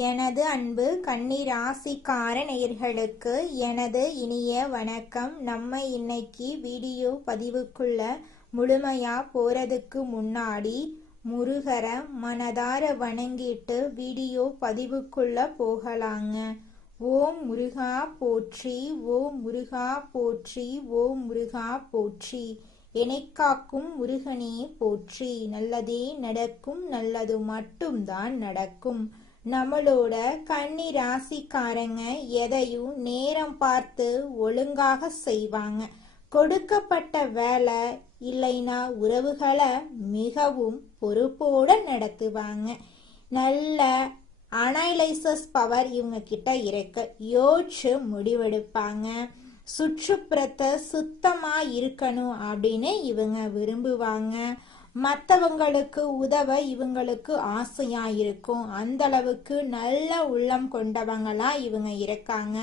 எனது அன்பு கன்னி ராசிக்கார நேயர்களுக்கு எனது இனிய வணக்கம். நம்ம இன்னைக்கு வீடியோ பதிவுக்குள்ள முழுமையா போறதுக்கு முன்னாடி முருகரை மனதார வணங்கிட்டு வீடியோ பதிவுக்குள்ள போகலாங்க. ஓம் முருகா போற்றி, ஓம் முருகா போற்றி, ஓம் முருகா போற்றி. எனைக்காக்கும் முருகனே போற்றி. நல்லதே நடக்கும், நல்லது மட்டும்தான் நடக்கும். நம்மளோட கன்னி ராசிக்காரங்க எதையும் நேரம் பார்த்து ஒழுங்காக செய்வாங்க. கொடுக்கப்பட்ட வேலை இல்லைன்னா உறவுகளை மிகவும் பொறுப்போட நடத்துவாங்க. நல்ல அனலைசஸ் பவர் இவங்க கிட்ட இருக்கு. யோசிச்சு முடிவெடுப்பாங்க. சுற்றுப்புறத்தை சுத்தமா இருக்கணும் அப்படின்னு இவங்க விரும்புவாங்க. மற்றவங்களுக்கு உதவ இவங்களுக்கு ஆசையா இருக்கும். அந்த அளவுக்கு நல்ல உள்ளம் கொண்டவங்களா இவங்க இருக்காங்க.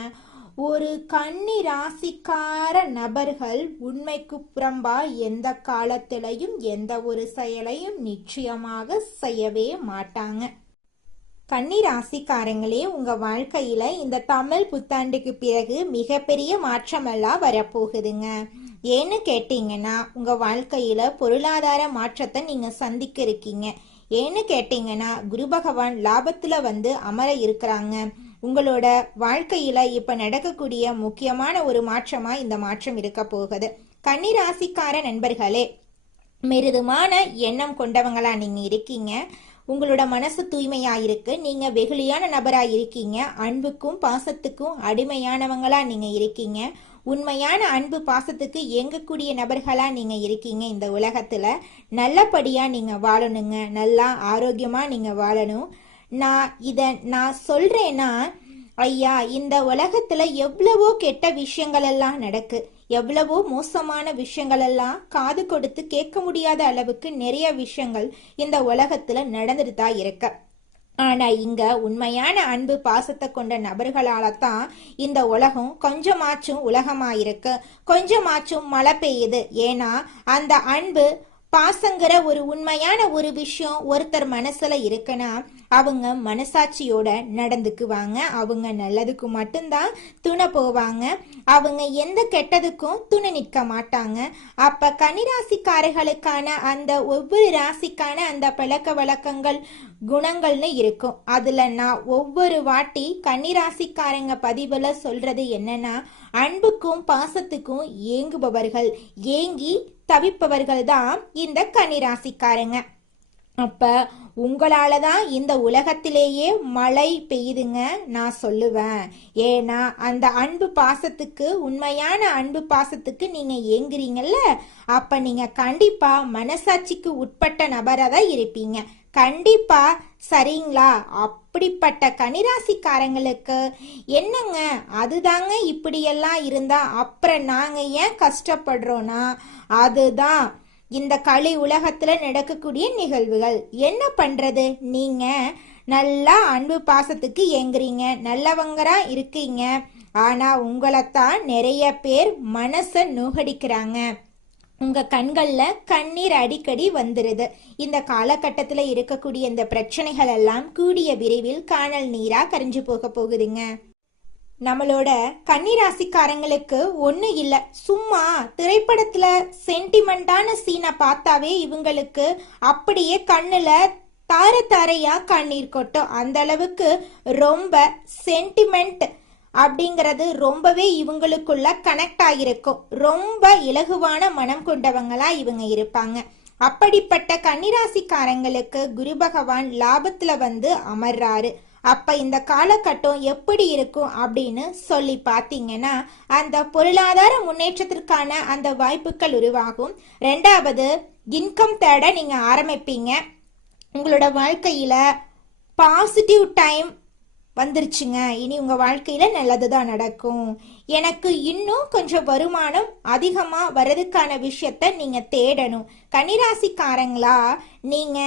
ஒரு கன்னி ராசிக்கார நபர்கள் உண்மைக்கு புறம்பா எந்த காலத்திலையும் எந்த ஒரு செயலையும் நிச்சயமாக செய்யவே மாட்டாங்க. கன்னி ராசிக்காரங்களே, உங்க வாழ்க்கையில இந்த தமிழ் புத்தாண்டுக்கு பிறகு மிகப்பெரிய மாற்றமெல்லாம் வரப்போகுதுங்க. ஏன்னு கேட்டீங்கன்னா, உங்க வாழ்க்கையில பொருளாதார மாற்றத்தை நீங்க சந்திக்க இருக்கீங்க. ஏன்னு கேட்டீங்கன்னா, குரு பகவான் லாபத்துல அமர இருக்கிறாங்க. உங்களோட வாழ்க்கையில இப்ப நடக்கக்கூடிய முக்கியமான ஒரு மாற்றமா இந்த மாற்றம் இருக்க போகுது. கன்னி ராசிக்கார நண்பர்களே, மிருதுமான எண்ணம் கொண்டவங்களா நீங்க இருக்கீங்க. உங்களோட மனசு தூய்மையா இருக்கு. நீங்க வெகுளியான நபரா இருக்கீங்க. அன்புக்கும் பாசத்துக்கும் அடிமையானவங்களா நீங்க இருக்கீங்க. உண்மையான அன்பு பாசத்துக்கு இயங்கக்கூடிய நபர்களா நீங்க இருக்கீங்க. இந்த உலகத்துல நல்லபடியா நீங்க வாழணுங்க. நல்லா ஆரோக்கியமா நீங்க வாழணும். நான் சொல்றேன்னா, ஐயா, இந்த உலகத்துல எவ்வளவோ கெட்ட விஷயங்கள் எல்லாம் நடக்கு. எவ்வளவோ மோசமான விஷயங்கள் எல்லாம் காது கொடுத்து கேட்க முடியாத அளவுக்கு நிறைய விஷயங்கள் இந்த உலகத்துல நடந்துட்டு தான் இருக்கு. ஆனா இங்க உண்மையான அன்பு பாசத்தை கொண்ட நபர்களால தான் இந்த உலகம் கொஞ்சமாச்சும் உலகமாயிருக்கு. கொஞ்சமாச்சும் மழை பெய்யுது. ஏன்னா அந்த அன்பு பாசங்கிற ஒரு உண்மையான ஒரு விஷயம் ஒருத்தர் மனசுல இருக்குன்னா அவங்க மனசாட்சியோட நடந்துக்குவாங்க. அவங்க நல்லதுக்கு மட்டும்தான் துணை போவாங்க. அவங்க எந்த கெட்டதுக்கும் துணை நிற்க மாட்டாங்க. அப்ப கன்னிராசிக்காரர்களுக்கான அந்த ஒவ்வொரு ராசிக்கான அந்த பழக்க வழக்கங்கள் குணங்கள்னு இருக்கும். அதுல நான் ஒவ்வொரு வாட்டி கன்னிராசிக்காரங்க பதிவுல சொல்றது என்னன்னா, அன்புக்கும் பாசத்துக்கும் ஏங்குபவர்கள், ஏங்கி தவிப்பவர்கள் தான் இந்த கன்னிராசிக்காரங்க. அப்ப உங்களாலதான் இந்த உலகத்திலேயே மழை பெய்யுதுங்க நான் சொல்லுவேன். ஏன்னா அந்த அன்பு பாசத்துக்கு, உண்மையான அன்பு பாசத்துக்கு நீங்க ஏங்குறீங்கல்ல, அப்ப நீங்க கண்டிப்பா மனசாட்சிக்கு உட்பட்ட நபரா தான் இருப்பீங்க. கண்டிப்பா. சரிங்களா? அப்படிப்பட்ட கன்னிராசிக்காரங்களுக்கு என்னங்க, அதுதாங்க இப்படியெல்லாம் இருந்தா அப்புறம் நாங்க ஏன் கஷ்டப்படுறோம்னா, அதுதான் இந்த கலி உலகத்துல நடக்கக்கூடிய நிகழ்வுகள். என்ன பண்றது? நீங்க நல்லா அன்பு பாசத்துக்கு ஏங்குறீங்க, நல்லவங்கரா இருக்கீங்க. ஆனா உங்களைத்தான் நிறைய பேர் மனச நோகடிக்கிறாங்க. உங்க கண்கள்ல கண்ணீர் அடிக்கடி வந்துருது. இந்த காலகட்டத்துல இருக்கக்கூடிய இந்த பிரச்சனைகள் எல்லாம் கூடிய விரைவில் காணல் நீரா கரைஞ்சு போக போகுதுங்க. நம்மளோட கன்னிராசிக்காரங்களுக்கு ஒண்ணு இல்ல, சும்மா திரைப்படத்துல சென்டிமெண்டான சீனை பார்த்தாவே இவங்களுக்கு அப்படியே கண்ணுல தார தாரையா கண்ணீர் கொட்டும். அந்த அளவுக்கு ரொம்ப சென்டிமெண்ட் அப்படிங்கிறது ரொம்பவே இவங்களுக்குள்ள கனெக்ட் ஆகிருக்கும். ரொம்ப இலகுவான மனம் கொண்டவங்களா இவங்க இருப்பாங்க. அப்படிப்பட்ட கன்னிராசிக்காரங்களுக்கு குரு பகவான் லாபத்துல அமர்றாரு. அப்ப இந்த காலகட்டம் எப்படி இருக்கும் அப்படின்னு சொல்லி பார்த்தீங்கன்னா, அந்த பொருளாதார முன்னேற்றத்திற்கான அந்த வாய்ப்புகள் உருவாகும். ரெண்டாவது, இன்கம் தேட நீங்க ஆரம்பிப்பீங்க. உங்களோட வாழ்க்கையில பாசிட்டிவ் டைம் வந்துருச்சுங்க. இனி உங்க வாழ்க்கையில நல்லதுதான் நடக்கும். எனக்கு இன்னும் கொஞ்சம் வருமானம் அதிகமா வர்றதுக்கான விஷயத்த நீங்க தேடணும். கன்னிராசிக்காரங்களா, நீங்க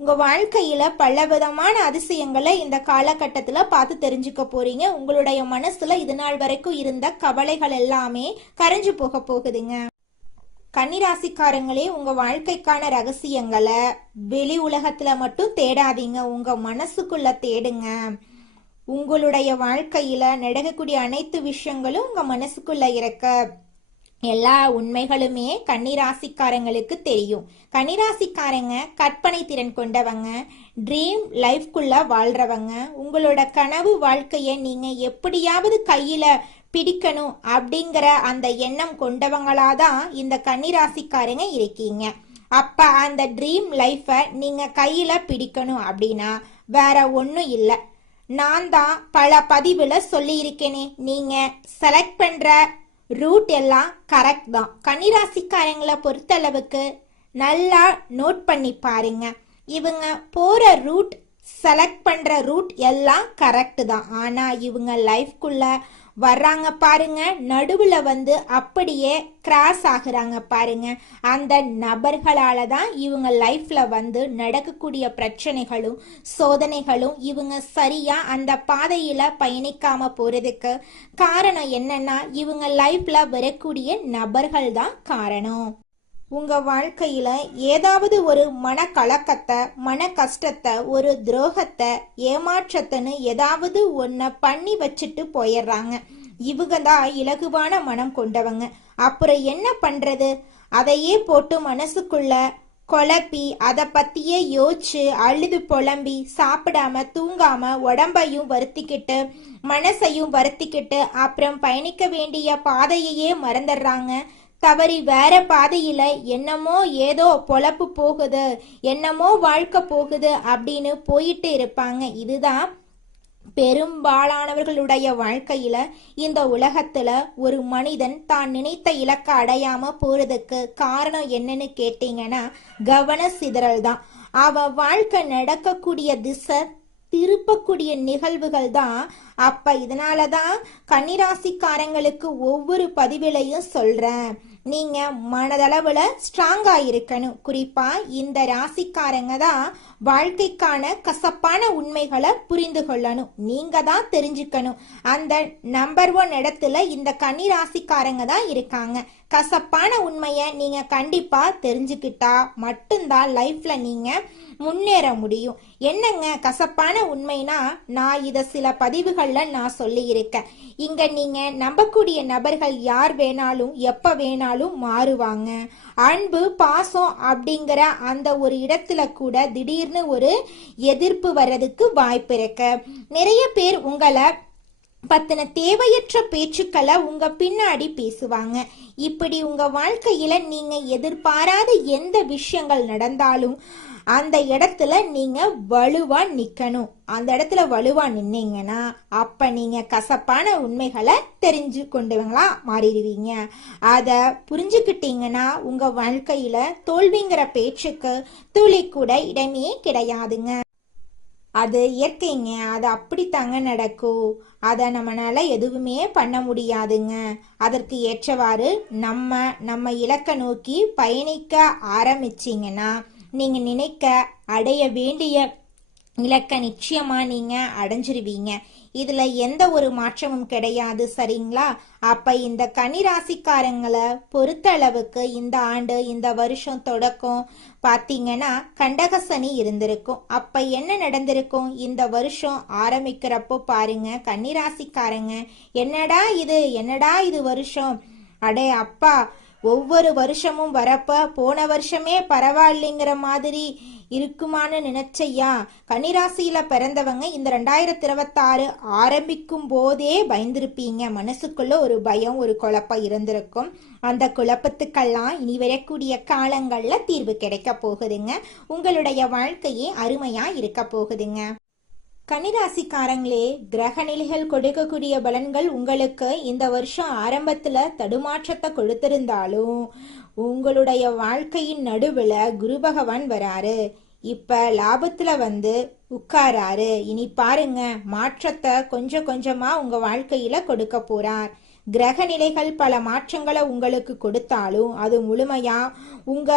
உங்க வாழ்க்கையில பலவிதமான அதிசயங்களை இந்த காலகட்டத்துல பார்த்து தெரிஞ்சுக்க போறீங்க. உங்களுடைய மனசுல இது நாள் வரைக்கும் இருந்த கவலைகள் எல்லாமே கரைஞ்சு போக போகுதுங்க. கன்னிராசிக்காரங்களே, உங்க வாழ்க்கைக்கான ரகசியங்களை வெளி உலகத்துல மட்டும் தேடாதீங்க, உங்க மனசுக்குள்ள தேடுங்க. உங்களுடைய வாழ்க்கையில நடக்கக்கூடிய அனைத்து விஷயங்களும் உங்க மனசுக்குள்ள இருக்க எல்லா உண்மைகளுமே கன்னிராசிக்காரங்களுக்கு தெரியும். கன்னிராசிக்காரங்க கற்பனை திறன் கொண்டவங்க, ட்ரீம் லைஃப்குள்ள வாழ்றவங்க. உங்களோட கனவு வாழ்க்கைய நீங்க எப்படியாவது கையில பிடிக்கணும் அப்படிங்கிற அந்த எண்ணம் கொண்டவங்களாதான் இந்த கன்னிராசிக்காரங்க இருக்கீங்க. அப்ப அந்த ட்ரீம் லைஃப நீங்க கையில பிடிக்கணும் அப்படின்னா வேற ஒன்றும் இல்லை. நான் தான் பல பதிவுல சொல்லி இருக்கேனே, நீங்க செலக்ட் பண்ற ரூட் எல்லாம் கரெக்ட் தான். கன்னிராசிக்காரங்களை பொறுத்தளவுக்கு நல்லா நோட் பண்ணி பாருங்க. இவங்க போற ரூட், செலக்ட் பண்ற ரூட் எல்லாம் கரெக்ட் தான். ஆனா இவங்க லைஃப்குள்ள வர்றாங்க பாருங்க, நடுவுல வந்து அப்படியே கிராஸ் ஆகுறாங்க பாருங்க. அந்த நபர்களால தான் இவங்க லைஃப்ல வந்து நடக்கக்கூடிய பிரச்சனைகளும் சோதனைகளும் இவங்க சரியா அந்த பாதையில பயணிக்காம போறதுக்கு காரணம் என்னன்னா, இவங்க லைஃப்ல வரக்கூடிய நபர்கள் தான் காரணம். உங்க வாழ்க்கையில ஏதாவது ஒரு மன கலக்கத்தை, மன கஷ்டத்தை, ஒரு துரோகத்தை, ஏமாற்றத்தைன்னு ஏதாவது ஒன்ன பண்ணி வச்சுட்டு போயிடுறாங்க. இவங்க தான் இலகுவான மனம் கொண்டவங்க. அப்புறம் என்ன பண்றது? அதையே போட்டு மனசுக்குள்ள குழப்பி அதை பத்தியே யோசிச்சு அழுது புலம்பி சாப்பிடாம தூங்காம உடம்பையும் வருத்திக்கிட்டு மனசையும் வருத்திக்கிட்டு அப்புறம் பயணிக்க வேண்டிய பாதையையே மறந்துடுறாங்க. தவறி வேற பாதையில என்னமோ ஏதோ பொழப்பு போகுது, என்னமோ வாழ்க்கை போகுது அப்படின்னு போயிட்டு இருப்பாங்க. இதுதான் பெரும்பாலானவர்களுடைய வாழ்க்கையில. இந்த உலகத்துல ஒரு மனிதன் தான் நினைத்த இலக்க அடையாம போறதுக்கு காரணம் என்னன்னு கேட்டீங்கன்னா கவன சிதறல் தான். அவ வாழ்க்கை நடக்கக்கூடிய திசை திருப்பக்கூடிய நிகழ்வுகள் தான். அப்ப இதனாலதான் கன்னிராசிக்காரங்களுக்கு ஒவ்வொரு பதிவிலையும் சொல்றேன், நீங்க மனதளவுல ஸ்ட்ராங்கா இருக்கணும். குறிப்பா இந்த ராசிக்காரங்க தான் வாழ்க்கைக்கான கசப்பான உண்மைகளை புரிந்து கொள்ளணும். நீங்க தான் தெரிஞ்சுக்கணும். அந்த நம்பர் 1 இடத்துல இந்த கன்னிராசிக்காரங்க தான் இருக்காங்க. கசப்பான உண்மையை நீங்க கண்டிப்பா தெரிஞ்சுக்கிட்டா மட்டும்தான் லைஃப்ல நீங்க முன்னேற முடியும். என்னங்க கசப்பான உண்மைனா, நான் இத சில பதிவுகள்ல நான் சொல்லி இருக்கேன். இங்க நீங்க நம்பக்கூடிய நபர்கள் யார் வேணாலும் எப்ப வேணாலும் மாறுவாங்க. அன்பு பாசம் அப்படிங்கிற அந்த ஒரு இடத்துல கூட திடீர்னு ஒரு எதிர்ப்பு வர்றதுக்கு வாய்ப்பு இருக்கு. நிறைய பேர் உங்களை பத்தின தேவையற்ற பேச்சுக்களை உங்க பின்னாடி பேசுவாங்க. இப்படி உங்க வாழ்க்கையில நீங்க எதிர்பாராத எந்த விஷயங்கள் நடந்தாலும் அந்த இடத்துல நீங்க வலுவா நிக்கணும். அந்த இடத்துல வலுவா நின்னீங்கன்னா அப்ப நீங்க கசப்பான உண்மைகளை தெரிஞ்சு கொண்டவங்களா மாறிடுவீங்க. அத புரிஞ்சுக்கிட்டீங்கன்னா உங்க வாழ்க்கையில தோல்விங்கிற பேச்சுக்கு துளி கூட இடமே கிடையாதுங்க. அது இயற்கைங்க, அது அப்படித்தாங்க நடக்கும். அதை நம்மளால எதுவுமே பண்ண முடியாதுங்க. அதற்கு ஏற்றவாறு நம்ம இலக்க நோக்கி பயணிக்க ஆரம்பிச்சிங்கன்னா நீங்க நினைக்க அடைய வேண்டிய இலக்க நிச்சயமா நீங்க அடைஞ்சிருவீங்க. இதுல எந்த ஒரு மாற்றமும் கிடையாது, சரிங்களா? அப்ப இந்த கன்னிராசிக்காரங்களை பொறுத்த அளவுக்கு இந்த ஆண்டு இந்த வருஷம் தொடக்கம் பாத்தீங்கன்னா கண்டகசனி இருந்திருக்கும். அப்ப என்ன நடந்திருக்கும்? இந்த வருஷம் ஆரம்பிக்கிறப்போ பாருங்க, கன்னிராசிக்காரங்க என்னடா இது வருஷம், அடே அப்பா ஒவ்வொரு வருஷமும் வரப்ப போன வருஷமே பரவாயில்லைங்கிற மாதிரி இருக்குமான்னு நினைச்சையா. கன்னிராசியில பிறந்தவங்க இந்த 2026 ஆரம்பிக்கும் போதே பயந்திருப்பீங்க. மனசுக்குள்ள ஒரு பயம், ஒரு குழப்பம் இருந்திருக்கும். அந்த குழப்பத்துக்கெல்லாம் இனி வரக்கூடிய காலங்கள்ல தீர்வு கிடைக்க போகுதுங்க. உங்களுடைய வாழ்க்கையே அருமையா இருக்க போகுதுங்க. கன்னிராசிக்காரங்களே, கிரக நிலைகள் கொடுக்கக்கூடிய பலன்கள் உங்களுக்கு இந்த வருஷம் ஆரம்பத்துல தடுமாற்றத்தை கொடுத்திருந்தாலும் உங்களுடைய வாழ்க்கையின் நடுவுல குரு பகவான் வராரு. இப்ப லாபத்துல வந்து உட்காராரு. இனி பாருங்க, மாற்றத்தை கொஞ்சம் கொஞ்சமா உங்க வாழ்க்கையில கொடுக்க போறார். கிரக நிலைகள் பல மாற்றங்களை உங்களுக்கு கொடுத்தாலும் அது முழுமையா உங்க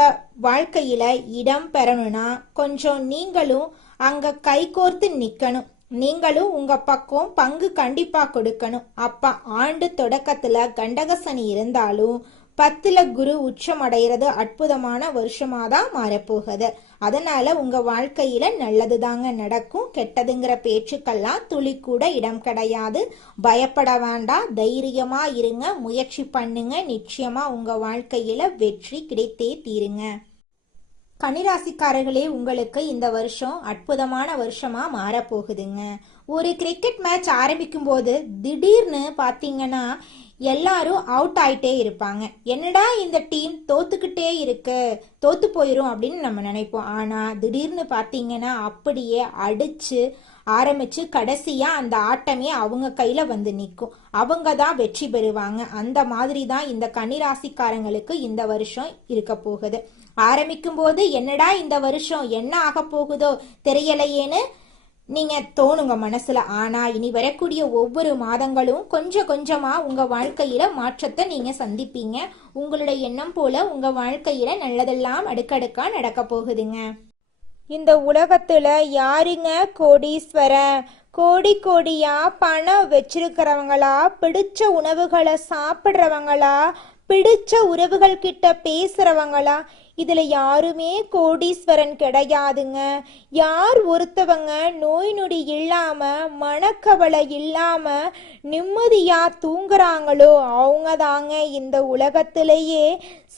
வாழ்க்கையில இடம் பெறணும்னா கொஞ்சம் நீங்களும் அங்க கைகோர்த்து நிக்கணும். நீங்களும் உங்க பக்கம் பங்கு கண்டிப்பா கொடுக்கணும். அப்ப ஆண்டு தொடக்கத்துல கண்டகசனி இருந்தாலும் 10ல குரு உச்சம் அடைகிறது அற்புதமான வருஷமா தான் மாறப்போகுது. அதனால உங்க வாழ்க்கையில நல்லது தாங்க நடக்கும். கெட்டதுங்கிற பேச்சுக்கெல்லாம் துளி கூட இடம் கிடையாது. பயப்பட வேண்டாம், தைரியமா இருங்க, முயற்சி பண்ணுங்க. நிச்சயமா உங்க வாழ்க்கையில வெற்றி கிடைத்தே தீருங்க. கன்னிராசிக்காரர்களே, உங்களுக்கு இந்த வருஷம் அற்புதமான வருஷமா மாறப்போகுதுங்க. ஒரு கிரிக்கெட் மேட்ச் ஆரம்பிக்கும் போது திடீர்னு பாத்தீங்கன்னா எல்லாரும் அவுட் ஆயிட்டே இருப்பாங்க. என்னடா இந்த டீம் தோத்துக்கிட்டே இருக்கு, தோத்து போயிரும் அப்படின்னு நம்ம நினைப்போம். ஆனா திடீர்னு பாத்தீங்கன்னா அப்படியே அடிச்சு ஆரம்பிச்சு கடைசியா அந்த ஆட்டமே அவங்க கையில வந்து நிற்கும். அவங்க தான் வெற்றி பெறுவாங்க. அந்த மாதிரி தான் இந்த கன்னிராசிக்காரங்களுக்கு இந்த வருஷம் இருக்க போகுது. ஆரம்பிக்கும் போது என்னடா இந்த வருஷம் என்ன ஆக போகுதோ தெரியலையேன்னு நீங்க தோணுங்க மனசுல. ஆனா இனி வரக்கூடிய ஒவ்வொரு மாதங்களும் கொஞ்சம் கொஞ்சமா உங்க வாழ்க்கையில மாற்றத்தை நீங்க சந்திப்பீங்க. உங்களுடைய எண்ணம் போல உங்க வாழ்க்கையில நல்லதெல்லாம் அடுக்கடுக்கா நடக்க போகுதுங்க. இந்த உலகத்துல யாருங்க கோடீஸ்வரன்? கோடி கோடியா பணம் வச்சிருக்கிறவங்களா, பிடிச்ச உணவுகளை சாப்பிட்றவங்களா, பிடிச்ச உறவுகள் கிட்ட பேசுறவங்களா? இதுல யாருமே கோடீஸ்வரன் கிடையாதுங்க. யார் ஒருத்தவங்க நோய் நொடி இல்லாம மனக்கவலை இல்லாம நிம்மதியா தூங்குறாங்களோ அவங்க தாங்க இந்த உலகத்திலேயே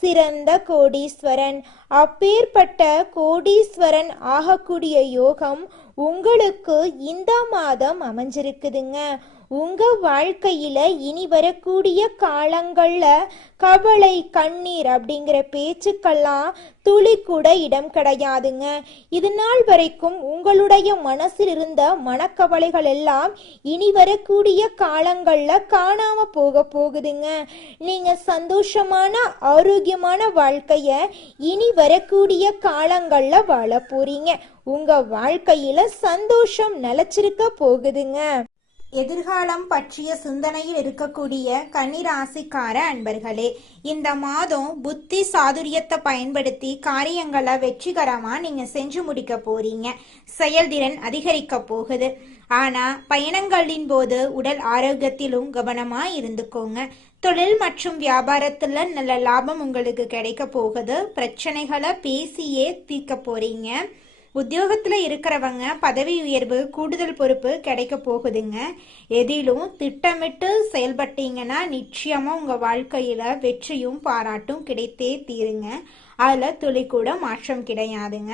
சிறந்த கோடீஸ்வரன். அப்பேற்பட்ட கோடீஸ்வரன் ஆகக்கூடிய யோகம் உங்களுக்கு இந்த மாதம் அமைஞ்சிருக்குதுங்க. உங்க வாழ்க்கையில இனி வரக்கூடிய காலங்கள்ல கவலை கண்ணீர் அப்படிங்கிற பேச்சுக்கெல்லாம் துளி கூட இடம் கிடையாதுங்க. இது நாள் வரைக்கும் உங்களுடைய மனசில் இருந்த மனக்கவலைகள் எல்லாம் இனி வரக்கூடிய காலங்கள்ல காணாம போகுதுங்க. நீங்க சந்தோஷமான ஆரோக்கியமான வாழ்க்கைய இனி வரக்கூடிய காலங்கள்ல வாழ போறீங்க. உங்க வாழ்க்கையில சந்தோஷம் நிலைச்சிருக்க போகுதுங்க. எதிர்காலம் பற்றிய சிந்தனையில் இருக்கக்கூடிய கன்னிராசிக்கார அன்பர்களே, இந்த மாதம் புத்தி சாதுரியத்தை பயன்படுத்தி காரியங்களை வெற்றிகரமா நீங்க செஞ்சு முடிக்க போறீங்க. செயல்திறன் அதிகரிக்க போகுது. ஆனா பயணங்களின் போது உடல் ஆரோக்கியத்திலும் கவனமா இருந்துக்கோங்க. தொழில் மற்றும் வியாபாரத்துல நல்ல லாபம் உங்களுக்கு கிடைக்க போகுது. பிரச்சனைகளை பேசியே தீர்க்க போறீங்க. உத்தியோகத்துல இருக்கிறவங்க பதவி உயர்வு, கூடுதல் பொறுப்பு கிடைக்க போகுதுங்க. எதிலும் திட்டமிட்டு செயல்பட்டீங்கன்னா நிச்சயமா உங்க வாழ்க்கையில வெற்றியும் பாராட்டும் கிடைத்தே தீருங்க. அதுல துளி கூட மாற்றம் கிடையாதுங்க.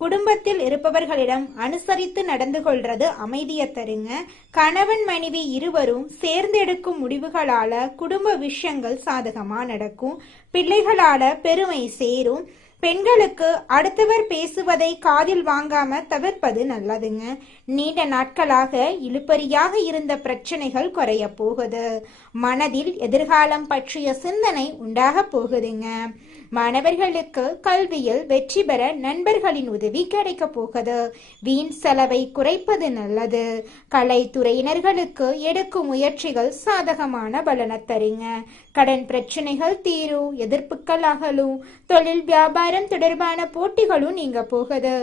குடும்பத்தில் இருப்பவர்களிடம் அனுசரித்து நடந்து கொள்றது அமைதியை தருங்க. கணவன் மனைவி இருவரும் சேர்ந்தெடுக்கும் முடிவுகளால குடும்ப விஷயங்கள் சாதகமா நடக்கும். பிள்ளைகளால பெருமை சேரும். பெண்களுக்கு அடுத்தவர் பேசுவதை காதில் வாங்காம தவிர்ப்பது நல்லதுங்க. நீண்ட நாட்களாக இழுபறியாக இருந்த பிரச்சனைகள் குறைய போகுது. மனதில் எதிர்காலம் பற்றிய சிந்தனை உண்டாக போகுதுங்க. மாணவர்களுக்கு கல்வியில் வெற்றி பெற நண்பர்களின் உதவி கிடைக்க போகுது. வீண் செலவை குறைப்பது நல்லது. கலைத்துறையினர்களுக்கு எடுக்கும் முயற்சிகள் சாதகமான பலனை தருங்க. கடன் பிரச்சனைகள் தீரும், எதிர்ப்புகள் அகலும். தொழில் வியாபாரம் தொடர்பான போட்டிகளும் நீங்க போகுது.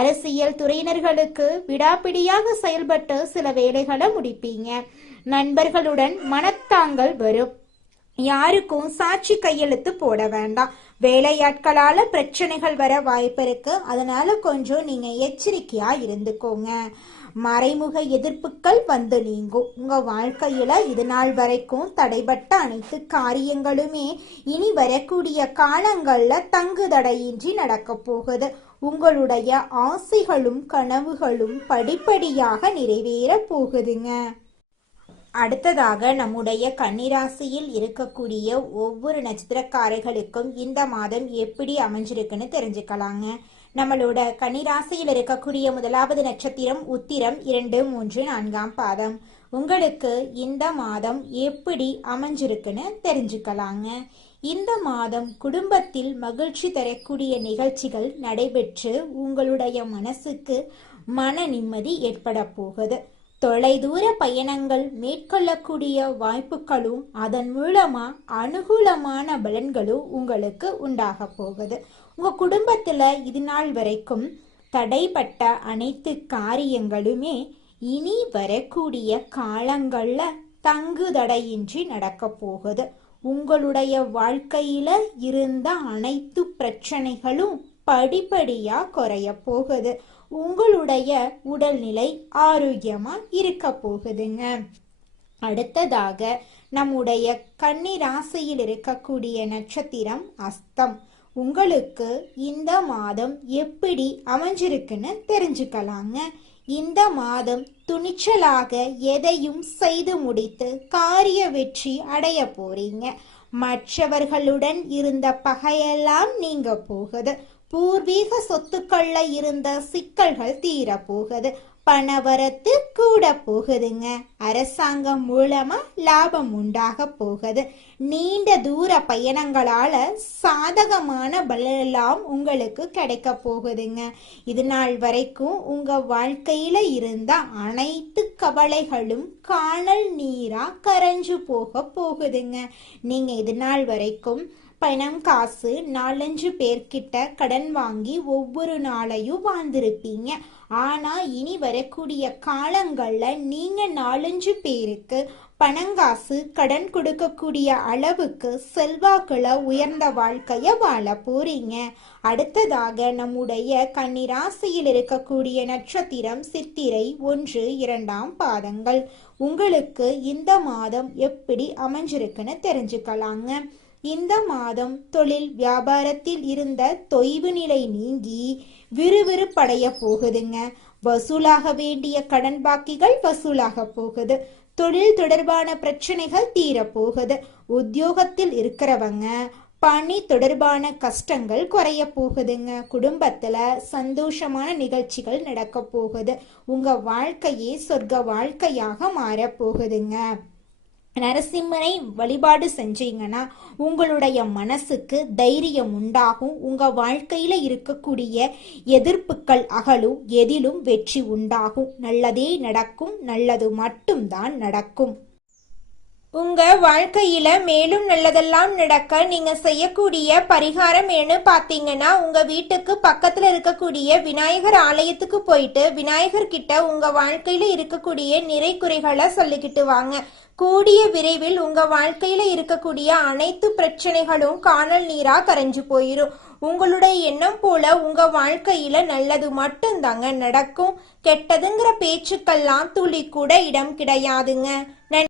அரசியல் துறையினர்களுக்கு விடாப்பிடியாக செயல்பட்டு சில வேலைகளை முடிப்பீங்க. நண்பர்களுடன் மனத்தாங்கள் வரும். யாருக்கும் சாட்சி கையெழுத்து போட வேண்டாம். வேலையாட்களால பிரச்சனைகள் வர வாய்ப்பு இருக்கு. அதனால கொஞ்சம் நீங்க எச்சரிக்கையா இருந்துக்கோங்க. மறைமுக எதிர்ப்புகள் வந்து நீங்கும். உங்க வாழ்க்கையில இது நாள் வரைக்கும் தடைபட்ட அனைத்து காரியங்களுமே இனி வரக்கூடிய காலங்கள்ல தங்கு தடையின்றி நடக்க போகுது. உங்களுடைய ஆசைகளும் கனவுகளும் படிப்படியாக நிறைவேற போகுதுங்க. அடுத்ததாக நம்முடைய கன்னிராசியில் இருக்கக்கூடிய ஒவ்வொரு நட்சத்திரக்காரர்களுக்கும் இந்த மாதம் எப்படி அமைஞ்சிருக்குன்னு தெரிஞ்சுக்கலாங்க. நம்மளோட கன்னிராசியில் இருக்கக்கூடிய முதலாவது நட்சத்திரம் உத்திரம் 2, 3, 4ஆம் பாதம். உங்களுக்கு இந்த மாதம் எப்படி அமைஞ்சிருக்குன்னு தெரிஞ்சுக்கலாங்க. இந்த மாதம் குடும்பத்தில் மகிழ்ச்சி தரக்கூடிய நிகழ்ச்சிகள் நடைபெற்று உங்களுடைய மனசுக்கு மன நிம்மதி ஏற்பட போகுது. தொலைதூர பயணங்கள் மேற்கொள்ளக்கூடிய வாய்ப்புகளும் அதன் மூலமா அனுகூலமான பலன்களும் உங்களுக்கு உண்டாக போகுது. உங்க குடும்பத்துல இது நாள் வரைக்கும் தடைப்பட்ட அனைத்து காரியங்களுமே இனி வரக்கூடிய காலங்கள்ல தங்கு தடையின்றி நடக்க போகுது. உங்களுடைய வாழ்க்கையில இருந்த அனைத்து பிரச்சனைகளும் படிப்படியா குறைய போகுது. உங்களுடைய உடல்நிலை ஆரோக்கியமா இருக்க போகுதுங்க. அடுத்ததாக நம்முடைய கன்னி ராசியில் இருக்கக்கூடிய நட்சத்திரம் அஸ்தம். உங்களுக்கு இந்த மாதம் எப்படி அமைஞ்சிருக்குன்னு தெரிஞ்சுக்கலாங்க. இந்த மாதம் துணிச்சலாக எதையும் செய்து முடித்து காரிய வெற்றி அடைய போறீங்க. மற்றவர்களுடன் இருந்த பகையெல்லாம் நீங்க போகுது. பூர்வீக சொத்துக்கள்ல இருந்த சிக்கல்கள் தீர போகுது. பணவரத்து கூட போகுதுங்க. அரசாங்கம் மூலமா லாபம் உண்டாக போகுது. நீண்ட தூர பயணங்களால சாதகமான பலனெல்லாம் உங்களுக்கு கிடைக்க போகுதுங்க. இது நாள் வரைக்கும் உங்க வாழ்க்கையில இருந்த அனைத்து கவலைகளும் காணல் நீரா கரைஞ்சு போகுதுங்க. நீங்க இது நாள் வரைக்கும் பணம் காசு 4-5 பேர்கிட்ட கடன் வாங்கி ஒவ்வொரு நாளையும் வாழ்ந்திருப்பீங்க. ஆனா இனி வரக்கூடிய காலங்கள்ல நீங்க 4-5 பேருக்கு பணங்காசு கடன் கொடுக்கக்கூடிய அளவுக்கு செல்வாக்குல உயர்ந்த வாழ்க்கைய வாழ போறீங்க. அடுத்ததாக நம்முடைய கன்னிராசியில் இருக்கக்கூடிய நட்சத்திரம் சித்திரை 1-2 பாதங்கள். உங்களுக்கு இந்த மாதம் எப்படி அமைஞ்சிருக்குன்னு தெரிஞ்சுக்கலாங்க. இந்த மாதம் தொழில் வியாபாரத்தில் இருந்த தொய்வு நிலை நீங்கி விறுவிறுப்படைய போகுதுங்க. வசூலாக வேண்டிய கடன் பாக்கிகள் வசூலாக போகுது. தொழில் தொடர்பான பிரச்சனைகள் தீர போகுது. உத்தியோகத்தில் இருக்கிறவங்க பணி தொடர்பான கஷ்டங்கள் குறைய போகுதுங்க. குடும்பத்துல சந்தோஷமான நிகழ்ச்சிகள் நடக்க போகுது. உங்க வாழ்க்கையே சொர்க்க வாழ்க்கையாக மாற போகுதுங்க. நரசிம்மனை வழிபாடு செஞ்சீங்கன்னா உங்களுடைய மனசுக்கு தைரியம் உண்டாகும். உங்க வாழ்க்கையில இருக்கக்கூடிய எதிர்ப்புகள் அகலும். எதிலும் வெற்றி உண்டாகும். நல்லதே நடக்கும். நல்லது மட்டும்தான் நடக்கும். உங்க வாழ்க்கையில மேலும் நல்லதெல்லாம் நடக்க நீங்க செய்யக்கூடிய பரிகாரம் என்ன பாத்தீங்கன்னா, உங்க வீட்டுக்கு பக்கத்துல இருக்கக்கூடிய விநாயகர் ஆலயத்துக்கு போயிட்டு விநாயகர் கிட்ட உங்க வாழ்க்கையில இருக்கக்கூடிய நிறை குறைகளை சொல்லிக்கிட்டு வாங்க. கூடிய விரைவில் உங்க வாழ்க்கையில இருக்கக்கூடிய அனைத்து பிரச்சனைகளும் காணல் நீரா கரைஞ்சு போயிரும். உங்களுடைய எண்ணம் போல உங்க வாழ்க்கையில நல்லது மட்டும்தாங்க நடக்கும். கெட்டதுங்கிற பேச்சுக்கெல்லாம் துளி கூட இடம் கிடையாதுங்க.